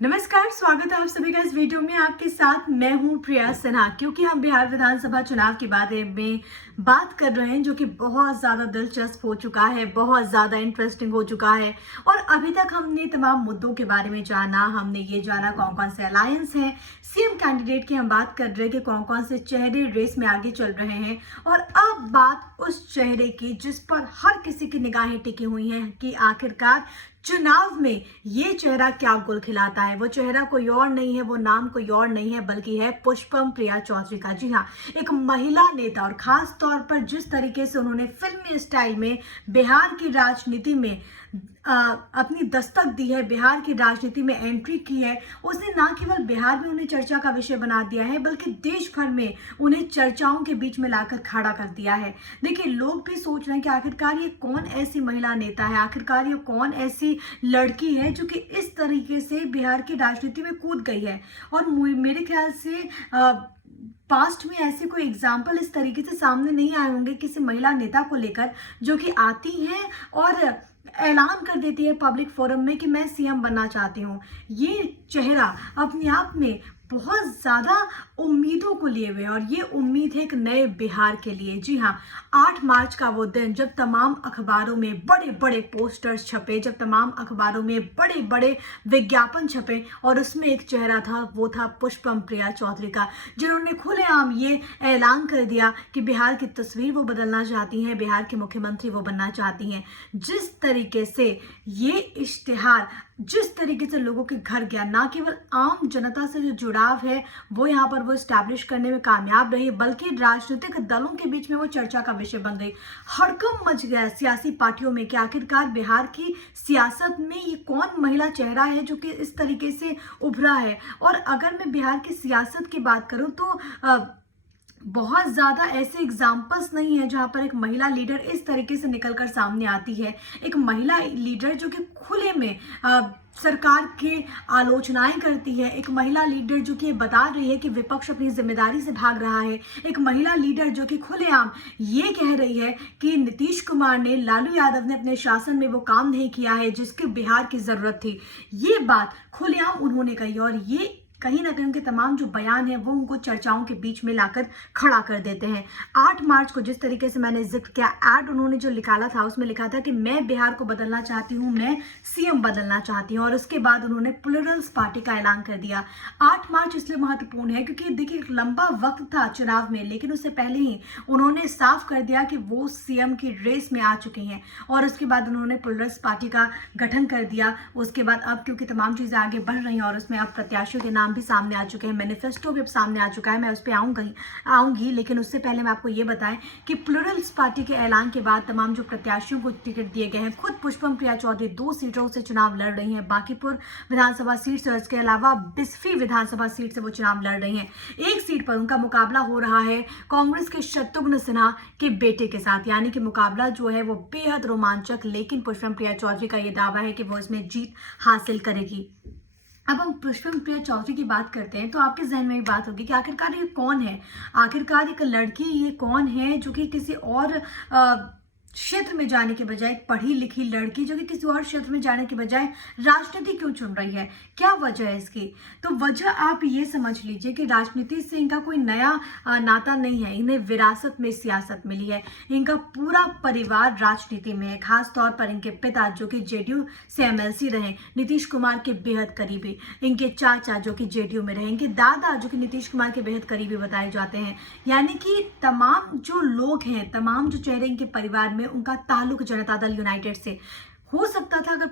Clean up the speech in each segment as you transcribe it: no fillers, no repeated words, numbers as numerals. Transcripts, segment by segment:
नमस्कार, स्वागत है आप सभी का इस वीडियो में। आपके साथ मैं हूं प्रिया सिन्हा। क्योंकि हम बिहार विधानसभा चुनाव के बारे में बात कर रहे हैं जो कि बहुत ज़्यादा दिलचस्प हो चुका है, बहुत ज़्यादा इंटरेस्टिंग हो चुका है। और अभी तक हमने तमाम मुद्दों के बारे में जाना, हमने ये जाना कौन कौन से अलायंस हैं, सीएम कैंडिडेट की हम बात कर रहे हैं कि कौन कौन से चेहरे रेस में आगे चल रहे हैं। और अब बात उस चेहरे की जिस पर हर किसी की निगाहें टिकी हुई हैं कि आखिरकार चुनाव में ये चेहरा क्या गुल खिलाता है। वो चेहरा कोई और नहीं है, वो नाम कोई और नहीं है, बल्कि है पुष्पम प्रिया चौधरी का। जी हाँ, एक महिला नेता, और खास तौर पर जिस तरीके से उन्होंने फिल्मी स्टाइल में बिहार की राजनीति में अपनी दस्तक दी है, बिहार की राजनीति में एंट्री की है, उसने ना केवल बिहार में उन्हें चर्चा का विषय बना दिया है, बल्कि देश भर में उन्हें चर्चाओं के बीच में लाकर खड़ा कर दिया है। देखिए, लोग भी सोच रहे हैं कि आखिरकार ये कौन ऐसी महिला नेता है, आखिरकार ये कौन ऐसी लड़की है जो कि इस तरीके से बिहार की राजनीति में कूद गई है। और मेरे ख्याल से पास्ट में ऐसे कोई एग्जाम्पल इस तरीके से सामने नहीं आए होंगे किसी महिला नेता को लेकर, जो कि आती हैं और ऐलान कर देती है पब्लिक फोरम में कि मैं सीएम बनना चाहती हूँ। ये चेहरा अपने आप में बहुत ज़्यादा उम्मीदों को लिए हुए, और ये उम्मीद है एक नए बिहार के लिए। जी हाँ, 8 मार्च का वो दिन जब तमाम अखबारों में बड़े बड़े पोस्टर्स छपे, जब तमाम अखबारों में बड़े बड़े विज्ञापन छपे, और उसमें एक चेहरा था, वो था पुष्पम प्रिया चौधरी का, जिन्होंने खुलेआम ये ऐलान कर दिया कि बिहार की तस्वीर वो बदलना चाहती हैं, बिहार के मुख्यमंत्री वो बनना चाहती हैं। जिस तरीके से ये इश्तिहार जिस तरीके से लोगों के घर गया, ना केवल आम जनता से जो जुड़ाव है वो यहाँ पर वो स्टैब्लिश करने में कामयाब रही, बल्कि राजनीतिक दलों के बीच में वो चर्चा का विषय बन गई। हड़कंप मच गया सियासी पार्टियों में कि आखिरकार बिहार की सियासत में ये कौन महिला चेहरा है जो कि इस तरीके से उभरा है। और अगर मैं बिहार की सियासत की बात करूं तो बहुत ज़्यादा ऐसे एग्जाम्पल्स नहीं है जहां पर एक महिला लीडर इस तरीके से निकलकर सामने आती है। एक महिला लीडर जो कि खुले में सरकार के आलोचनाएं करती है, एक महिला लीडर जो कि ये बता रही है कि विपक्ष अपनी जिम्मेदारी से भाग रहा है, एक महिला लीडर जो कि खुलेआम ये कह रही है कि नीतीश कुमार ने, लालू यादव ने अपने शासन में वो काम नहीं किया है जिसकी बिहार की जरूरत थी। ये बात खुलेआम उन्होंने कही, और ये कहीं ना कहीं उनके तमाम जो बयान है वो उनको चर्चाओं के बीच में लाकर खड़ा कर देते हैं। 8 मार्च को जिस तरीके से मैंने जिक्र किया, ऐड उन्होंने जो निकाला था उसमें लिखा था कि मैं बिहार को बदलना चाहती हूँ, मैं सीएम बदलना चाहती हूँ, और उसके बाद उन्होंने प्लुरल्स पार्टी का ऐलान कर दिया। 8 मार्च इसलिए महत्वपूर्ण है क्योंकि देखिए, एक लंबा वक्त था चुनाव में, लेकिन उससे पहले ही उन्होंने साफ कर दिया कि वो सीएम की रेस में आ चुके हैं, और उसके बाद उन्होंने प्लुरल्स पार्टी का गठन कर दिया। उसके बाद अब क्योंकि तमाम चीजें आगे बढ़ रही हैं और उसमें अब प्रत्याशियों के नाम भी सामने आ चुके हैं, मैनिफेस्टो भी सामने आ चुका है, मैं उस पर आऊंगी। लेकिन उससे पहले मैं आपको ये बताएं कि प्लुरल्स पार्टी के ऐलान के बाद तमाम जो प्रत्याशियों को टिकट दिए गए हैं, खुद पुष्पम प्रिया चौधरी 2 सीटों से चुनाव लड़ रही हैं, बांकीपुर विधानसभा सीट से, इसके अलावा बिस्फी विधानसभा सीट से वो चुनाव लड़ रही हैं। एक सीट पर उनका मुकाबला हो रहा है कांग्रेस के शत्रुघ्न सिन्हा के बेटे के साथ, यानी कि मुकाबला जो है वो बेहद रोमांचक, लेकिन पुष्पम प्रिया चौधरी का ये दावा है कि वो इसमें जीत हासिल करेगी। अब हम पुष्पम प्रिया चौधरी की बात करते हैं तो आपके जहन में भी बात होगी कि आखिरकार ये कौन है, आखिरकार एक लड़की ये कौन है जो कि किसी और क्षेत्र में जाने के बजाय, पढ़ी लिखी लड़की जो कि किसी और क्षेत्र में जाने के बजाय राजनीति क्यों चुन रही है, क्या वजह है इसकी। तो वजह आप ये समझ लीजिए कि राजनीति से इनका कोई नया नाता नहीं है, इन्हें विरासत में सियासत मिली है। इनका पूरा परिवार राजनीति में है, खास तौर पर इनके पिता जो कि जेडीयू से एमएलसी रहे, नीतीश कुमार के बेहद करीबी, इनके चाचा जो कि जेडीयू में रहे, इनके दादा जो कि नीतीश कुमार के बेहद करीबी बताए जाते हैं। यानी कि तमाम जो लोग हैं, तमाम जो चेहरे इनके परिवार में, उनका ताल्लुक जनता दल यूनाइटेड से। हो सकता था अगर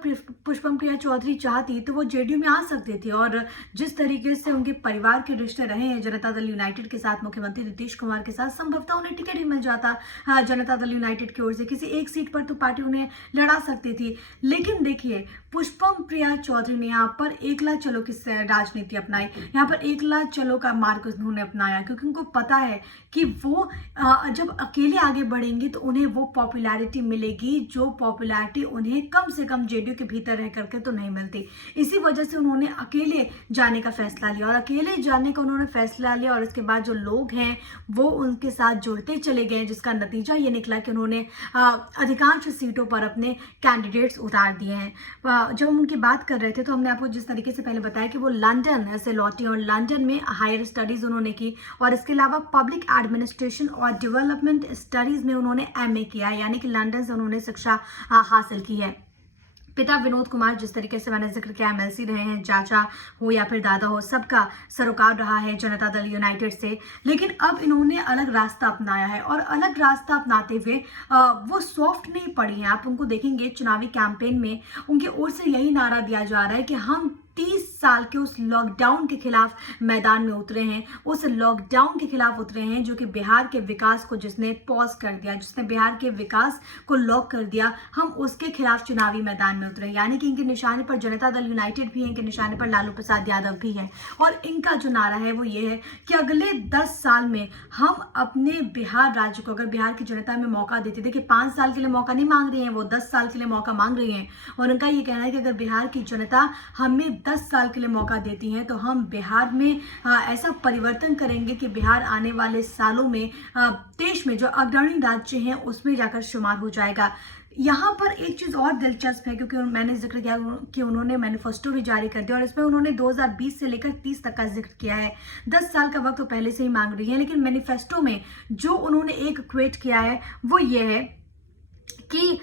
पुष्पम प्रिया चौधरी चाहती तो वो जेडीयू में आ सकती थी, और जिस तरीके से उनके परिवार के रिश्ते रहे हैं जनता दल यूनाइटेड के साथ, मुख्यमंत्री नीतीश कुमार के साथ, संभवतः उन्हें टिकट ही मिल जाता जनता दल यूनाइटेड की ओर से, किसी एक सीट पर तो पार्टी उन्हें लड़ा सकती थी। लेकिन देखिए, पुष्पम प्रिया चौधरी ने यहाँ पर एकला चलो की राजनीति अपनाई, यहाँ पर एकला चलो का मार्ग उन्होंने अपनाया, क्योंकि उनको पता है कि वो जब अकेले आगे बढ़ेंगे तो उन्हें वो पॉपुलैरिटी मिलेगी जो पॉपुलैरिटी उन्हें कम से कम जेडीयू के भीतर रह करके तो नहीं मिलती। इसी वजह से उन्होंने अकेले जाने का फैसला लिया, और अकेले जाने का उन्होंने फैसला लिया और इसके बाद जो लोग हैं वो उनके साथ जुड़ते चले गए, जिसका नतीजा ये निकला कि उन्होंने अधिकांश सीटों पर अपने कैंडिडेट्स उतार दिए हैं। जब हम उनकी बात कर रहे थे तो हमने आपको जिस तरीके से पहले बताया कि वो लंदन से लौटी और लंदन में हायर स्टडीज उन्होंने की, और इसके अलावा पब्लिक एडमिनिस्ट्रेशन और डेवलपमेंट स्टडीज में उन्होंने एमए किया है, यानी कि लंदन से उन्होंने शिक्षा हासिल की है। पिता विनोद कुमार, जिस तरीके से मैंने जिक्र किया, एमएलसी रहे हैं, चाचा हो या फिर दादा हो, सबका सरोकार रहा है जनता दल यूनाइटेड से। लेकिन अब इन्होंने अलग रास्ता अपनाया है, और अलग रास्ता अपनाते हुए वो सॉफ्ट नहीं पड़ी हैं। आप उनको देखेंगे चुनावी कैंपेन में उनकी ओर से यही नारा दिया जा रहा है कि हम 30 साल के उस लॉकडाउन के खिलाफ मैदान में उतरे हैं, उस लॉकडाउन के खिलाफ उतरे हैं जो कि बिहार के विकास को जिसने पॉज कर दिया, जिसने बिहार के विकास को लॉक कर दिया, हम उसके खिलाफ चुनावी मैदान में उतरे। यानी कि इनके निशाने पर जनता दल यूनाइटेड भी है, इनके निशाने पर लालू प्रसाद यादव भी है, और इनका जो नारा है वो ये है कि अगले 10 साल में हम अपने बिहार राज्य को, अगर बिहार की जनता में मौका देती, देखिए 5 साल के लिए मौका नहीं मांग रही है, वो 10 साल के लिए मौका मांग रही है, और उनका ये कहना है कि अगर बिहार की जनता हमें 10 साल के लिए मौका देती हैं तो हम बिहार में ऐसा परिवर्तन करेंगे कि बिहार आने वाले सालों में देश में जो अग्रणी राज्य हैं उसमें जाकर शुमार हो जाएगा। यहाँ पर एक चीज़ और दिलचस्प है, क्योंकि मैंने जिक्र किया कि उन्होंने मैनिफेस्टो भी जारी कर दिया, और इसमें उन्होंने 2020 से लेकर 30 तक का जिक्र किया है। 10 साल का वक्त तो पहले से ही मांग रही है, लेकिन मैनिफेस्टो में जो उन्होंने एक इक्वेट किया है वो ये है कि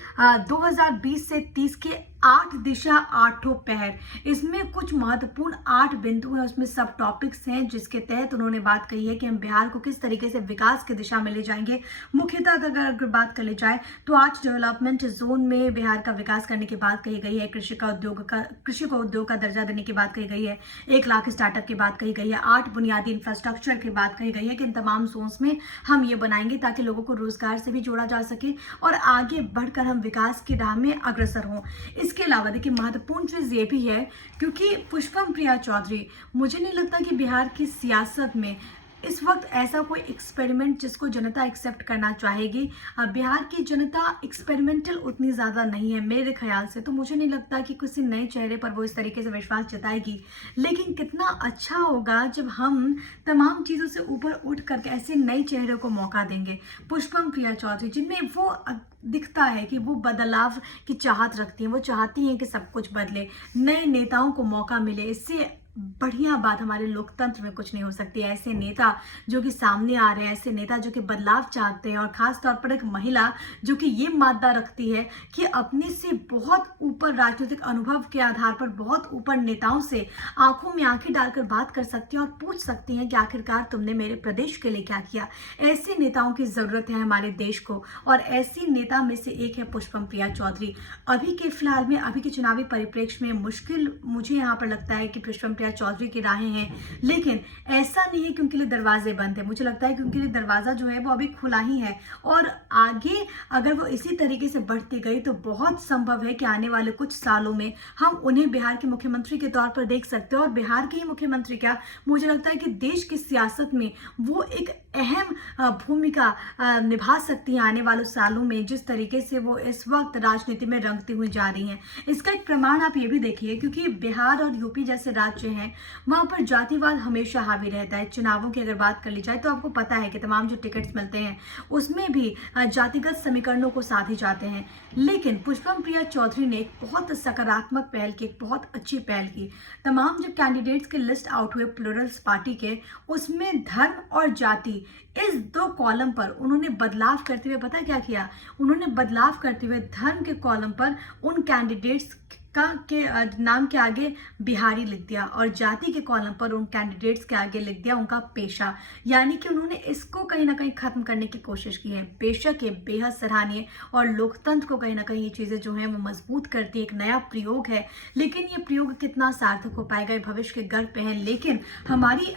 2020 से 30 के 8 दिशा 8 पहर, इसमें कुछ महत्वपूर्ण 8 बिंदु हैं, उसमें सब टॉपिक्स हैं जिसके तहत उन्होंने बात कही है कि हम बिहार को किस तरीके से विकास की दिशा में ले जाएंगे। मुख्यतः अगर बात कर ली जाए तो 8 डेवलपमेंट जोन में बिहार का विकास करने की बात कही गई है, कृषि को उद्योग का दर्जा देने की बात कही गई है, 1 लाख स्टार्टअप की बात कही गई है, 8 बुनियादी इंफ्रास्ट्रक्चर की बात कही गई है कि इन तमाम जोन्स में हम ये बनाएंगे ताकि लोगों को रोजगार से भी जोड़ा जा सके और आगे बढ़कर हम विकास की राह में अग्रसर हों। इसके अलावा देखिए महत्वपूर्ण चीज ये भी है, क्योंकि पुष्पम प्रिया चौधरी, मुझे नहीं लगता कि बिहार की सियासत में इस वक्त ऐसा कोई एक्सपेरिमेंट जिसको जनता एक्सेप्ट करना चाहेगी। बिहार की जनता एक्सपेरिमेंटल उतनी ज़्यादा नहीं है मेरे ख्याल से, तो मुझे नहीं लगता कि किसी नए चेहरे पर वो इस तरीके से विश्वास जताएगी। लेकिन कितना अच्छा होगा जब हम तमाम चीज़ों से ऊपर उठ करके ऐसे नए चेहरे को मौका देंगे। पुष्पम प्रिया चौधरी, जिनमें वो दिखता है कि वो बदलाव की चाहत रखती हैं, वो चाहती हैं कि सब कुछ बदले, नए नेताओं को मौका मिले। इससे बढ़िया बात हमारे लोकतंत्र में कुछ नहीं हो सकती। ऐसे नेता जो कि सामने आ रहे हैं, ऐसे नेता जो कि बदलाव चाहते हैं, और खास तौर पर एक महिला जो कि ये मादा रखती है कि अपने से बहुत ऊपर राजनीतिक अनुभव के आधार पर बहुत ऊपर नेताओं से आंखों में आंखें डालकर बात कर सकती हैं और पूछ सकती हैं कि आखिरकार तुमने मेरे प्रदेश के लिए क्या किया। ऐसे नेताओं की जरूरत है हमारे देश को, और ऐसी नेता में से एक है पुष्पम प्रिया चौधरी। अभी के फिलहाल में, अभी के चुनावी परिप्रेक्ष्य में मुश्किल मुझे यहाँ पर लगता है कि पुष्पम चौधरी की राहें हैं, लेकिन ऐसा नहीं है कि उनके लिए दरवाजे बंद है। मुझे लगता है कि उनके लिए दरवाजा जो है वो अभी खुला ही है, और आगे अगर वो इसी तरीके से बढ़ती गई तो बहुत संभव है कि आने वाले कुछ सालों में हम उन्हें बिहार के मुख्यमंत्री के तौर पर देख सकते हैं। और बिहार के ही मुख्यमंत्री क्या, मुझे लगता है कि देश की सियासत में वो एक अहम भूमिका निभा सकती हैं आने वाले सालों में, जिस तरीके से वो इस वक्त राजनीति में रंगती हुई जा रही हैं। इसका एक प्रमाण आप ये भी देखिए, क्योंकि बिहार और यूपी जैसे राज्य हैं वहां पर जातिवाद हमेशा हावी रहता है। चुनावों की अगर बात कर ली जाए तो आपको पता है कि तमाम जो टिकट्स मिलते हैं उसमें भी जातिगत समीकरणों को साधे जाते हैं। लेकिन पुष्पम प्रिया चौधरी ने एक बहुत सकारात्मक पहल की, एक बहुत अच्छी पहल की। तमाम जो कैंडिडेट्स के लिस्ट आउट हुए प्लूरल्स पार्टी के, उसमें धर्म और जाति इस 2 कॉलम पर उन्होंने बदलाव करते हुए पता क्या किया, उन्होंने बदलाव करते हुए धर्म के कॉलम पर उन कैंडिडेट्स के नाम के आगे बिहारी लिख दिया, और जाति के कॉलम पर उन कैंडिडेट्स के आगे लिख दिया उनका पेशा। यानी कि उन्होंने इसको कहीं ना कहीं खत्म करने की कोशिश की है। बेशक ये बेहद सराहनीय, और लोकतंत्र को कहीं ना कहीं ये चीजें जो हैं वो मजबूत करती है। एक नया प्रयोग है, लेकिन ये प्रयोग कितना सार्थक हो पाएगा ये भविष्य के गर्भ पे है। लेकिन हमारी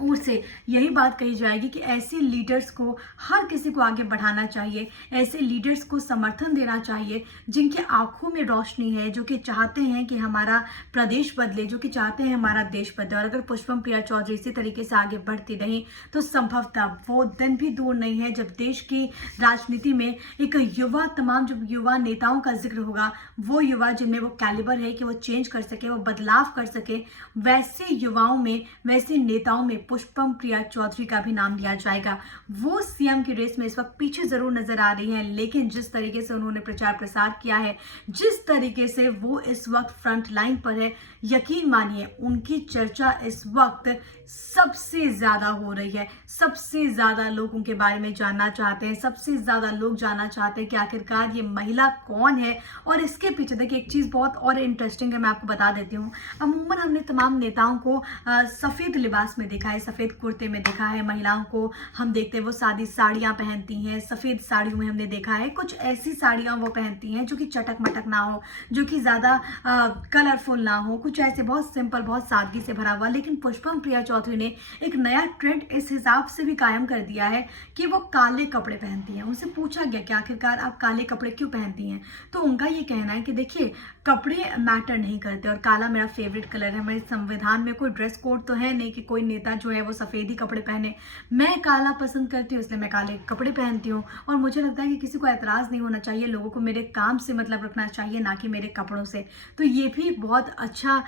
ओर से यही बात कही जाएगी कि ऐसे लीडर्स को हर किसी को आगे बढ़ाना चाहिए, ऐसे लीडर्स को समर्थन देना चाहिए जिनकी आंखों में रोशनी है, जो कि चाहते हैं कि हमारा प्रदेश बदले, जो कि चाहते हैं हमारा देश बदले। और अगर पुष्पम प्रिया चौधरी इसी तरीके से आगे बढ़ती रही तो संभवतः वो दिन भी दूर नहीं है जब देश की राजनीति में एक युवा, तमाम जो युवा नेताओं का जिक्र होगा, वो युवा जिनमें वो कैलिबर है कि वो चेंज कर सके, वो बदलाव कर सके, वैसे युवाओं में, वैसे नेताओं में पुष्पम प्रिया चौधरी का भी नाम लिया जाएगा। वो सीएम की रेस में इस वक्त पीछे जरूर नजर आ रही हैं, लेकिन जिस तरीके से उन्होंने प्रचार प्रसार किया है, जिस तरीके से वो इस वक्त फ्रंट लाइन पर है, यकीन मानिए उनकी चर्चा इस वक्त सबसे ज्यादा हो रही है। सबसे ज्यादा लोग उनके बारे में जानना चाहते हैं, सबसे ज्यादा लोग जानना चाहते हैं कि आखिरकार ये महिला कौन है। और इसके पीछे देखिए एक चीज बहुत और इंटरेस्टिंग है, मैं आपको बता देती हूँ। अमूमन हमने तमाम नेताओं को सफेद लिबास में देखा है, सफेद कुर्ते में देखा है। महिलाओं को हम देखते हैं वो सादी साड़ियां पहनती हैं, सफेद साड़ियों में हमने देखा है। कुछ ऐसी साड़ियां वो पहनती हैं जो कि चटक मटक ना हो, जो कि ज्यादा कलरफुल ना हो, कुछ ऐसे बहुत सिंपल, बहुत सादगी से भरा हुआ। लेकिन पुष्पम प्रिया चौधरी ने एक नया ट्रेंड इस हिसाब से भी कायम कर दिया है कि वो काले कपड़े पहनती हैं। उनसे पूछा गया कि आखिरकार आप काले कपड़े क्यों पहनती हैं, तो उनका ये कहना है कि देखिए कपड़े मैटर नहीं करते और काला मेरा फेवरेट कलर है। हमारे संविधान में कोई ड्रेस कोड तो है नहीं कि कोई नेता जो है वो सफेद ही कपड़े पहने। मैं काला पसंद करती हूँ, इसलिए मैं काले कपड़े पहनती हूँ। और मुझे लगता है कि किसी को ऐतराज नहीं होना चाहिए, लोगों को मेरे काम से मतलब रखना चाहिए, ना कि मेरे कपड़ों से। तो ये भी बहुत अच्छा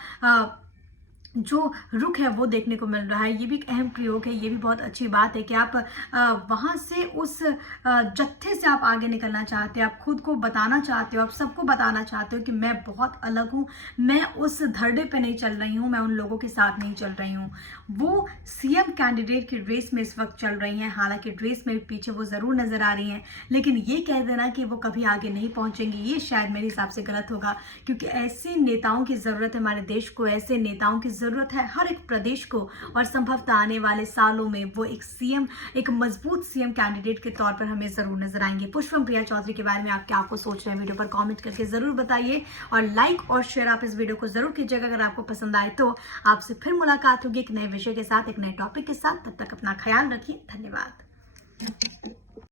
जो रुख है वो देखने को मिल रहा है। ये भी एक अहम प्रयोग है, ये भी बहुत अच्छी बात है कि आप वहाँ से उस जत्थे से आप आगे निकलना चाहते हो, आप खुद को बताना चाहते हो, आप सबको बताना चाहते हो कि मैं बहुत अलग हूँ, मैं उस धरने पे नहीं चल रही हूँ, मैं उन लोगों के साथ नहीं चल रही हूँ। वो सीएम कैंडिडेट की रेस में इस वक्त चल रही हैं, हालांकि रेस में पीछे वो ज़रूर नज़र आ रही हैं, लेकिन ये कह देना कि वो कभी आगे नहीं पहुँचेंगी, ये शायद मेरे हिसाब से गलत होगा। क्योंकि ऐसे नेताओं की ज़रूरत है हमारे देश को, ऐसे नेताओं की ज़रूरत है हर एक प्रदेश को। और संभवतः आने वाले सालों में वो एक सीएम, एक मजबूत सीएम कैंडिडेट के तौर पर हमें जरूर नजर आएंगे। पुष्पम प्रिया चौधरी के बारे में आप क्या सोच रहे हैं, वीडियो पर कमेंट करके जरूर बताइए। और लाइक और शेयर आप इस वीडियो को जरूर कीजिएगा अगर आपको पसंद आए तो। आपसे फिर मुलाकात होगी एक नए विषय के साथ, एक नए टॉपिक के साथ। तब तक अपना ख्याल रखिए। धन्यवाद।